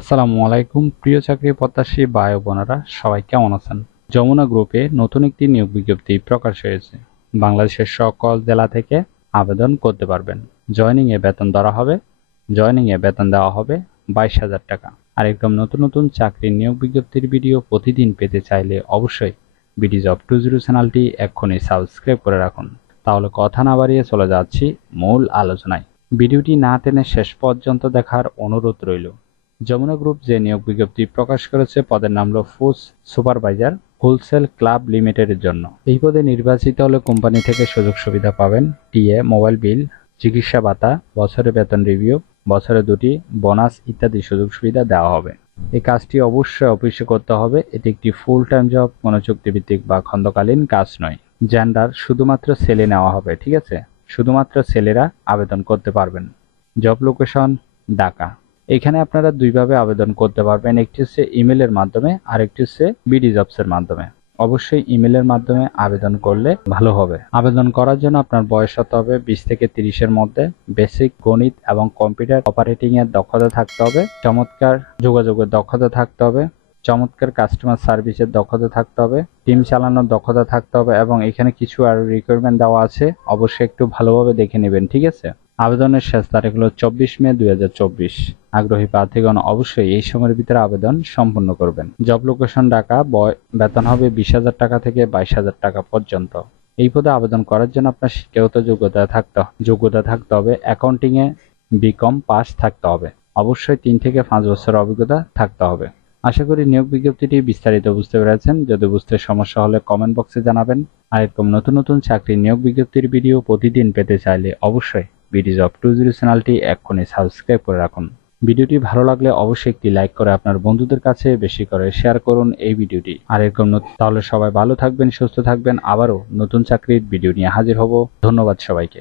আসসালামু আলাইকুম প্রিয় চাকরি প্রত্যাশী ভাই ও বোনেরা, সবাই কেমন আছেন? যমুনা গ্রুপে নতুন একটি নিয়োগ বিজ্ঞপ্তি প্রকাশ হয়েছে। বাংলাদেশের সকল জেলা থেকে আবেদন করতে পারবেন। জয়েনিং এ বেতন দেওয়া হবে 22,000 টাকা। আর একদম নতুন নতুন চাকরির নিয়োগ বিজ্ঞপ্তির ভিডিও প্রতিদিন পেতে চাইলে অবশ্যই বিডি জব 20 চ্যানেলটি এক্ষুনি সাবস্ক্রাইব করে রাখুন। তাহলে কথা না বাড়িয়ে চলে যাচ্ছি মূল আলোচনায়। ভিডিওটি না টেনে শেষ পর্যন্ত দেখার অনুরোধ রইল। যমুনা গ্রুপ যে নিয়োগ বিজ্ঞপ্তি প্রকাশ করেছে পদের নাম হলো ফুড সুপারভাইজার হোলসেল ক্লাব লিমিটেডের জন্য। এই পদে নির্বাচিত হলে কোম্পানি থেকে সুযোগ সুবিধা পাবেন। টিএ, মোবাইল বিল, চিকিৎসা ভাতা, বছরে বেতন রিভিউ, বছরে 2টি বোনাস ইত্যাদি সুযোগ সুবিধা দেওয়া হবে। এই কাজটি অবশ্যই অফিসে করতে হবে। এটি একটি ফুল টাইম জব, কোনো চুক্তিভিত্তিক বা খণ্ডকালীন কাজ নয়। জেন্ডার শুধুমাত্র ছেলে নেওয়া হবে, ঠিক আছে? শুধুমাত্র ছেলেরা আবেদন করতে পারবেন। Job location Dhaka. এখানে আপনারা দুইভাবে আবেদন করতে পারবেন, একটি হচ্ছে ইমেলের মাধ্যমে আর একটি হচ্ছে বিডি জবসের মাধ্যমে। অবশ্যই ইমেলের মাধ্যমে আবেদন করলে ভালো হবে। আবেদন করার জন্য আপনার বয়স হতে হবে 20 থেকে 30-এর মধ্যে। বেসিক গণিত এবং কম্পিউটার অপারেটিং এর দক্ষতা থাকতে হবে। চমৎকার যোগাযোগের দক্ষতা থাকতে হবে। চমৎকার কাস্টমার সার্ভিসের দক্ষতা থাকতে হবে। টিম চালানোর দক্ষতা থাকতে হবে এবং এখানে কিছু আরো রিকোয়ারমেন্ট দেওয়া আছে, অবশ্যই একটু ভালোভাবে দেখে নেবেন, ঠিক আছে? আবেদনের শেষ তারিখ হলো 24 মে 2024। আগ্রহী প্রার্থীগণ অবশ্যই এই সময়ের ভিতরে আবেদন সম্পন্ন করবেন। Job location Dhaka. বেতন হবে 20,000 টাকা থেকে 22,000 টাকা পর্যন্ত। এই পদে আবেদন করার জন্য আপনার শিক্ষাগত যোগ্যতা থাকতে হবে। অ্যাকাউন্টিং এ বিকম পাস থাকতে হবে। অবশ্যই 3 থেকে 5 বছরের অভিজ্ঞতা থাকতে হবে। আশা করি নিয়োগ বিজ্ঞপ্তিটি বিস্তারিত বুঝতে পেরেছেন। যদি বুঝতে সমস্যা হলে কমেন্ট বক্সে জানাবেন। আর এরকম নতুন নতুন চাকরির নিয়োগ বিজ্ঞপ্তির ভিডিও প্রতিদিন পেতে চাইলে অবশ্যই বিডি জব 20 চ্যানেলটি এক্ষুনি সাবস্ক্রাইব করে রাখুন। ভিডিওটি ভালো লাগলে অবশ্যই একটি লাইক করে আপনার বন্ধুদের কাছে বেশি করে শেয়ার করুন এই ভিডিওটি। আর এরকম তাহলে সবাই ভালো থাকবেন, সুস্থ থাকবেন। আবারও নতুন চাকরির ভিডিও নিয়ে হাজির হব। ধন্যবাদ সবাইকে।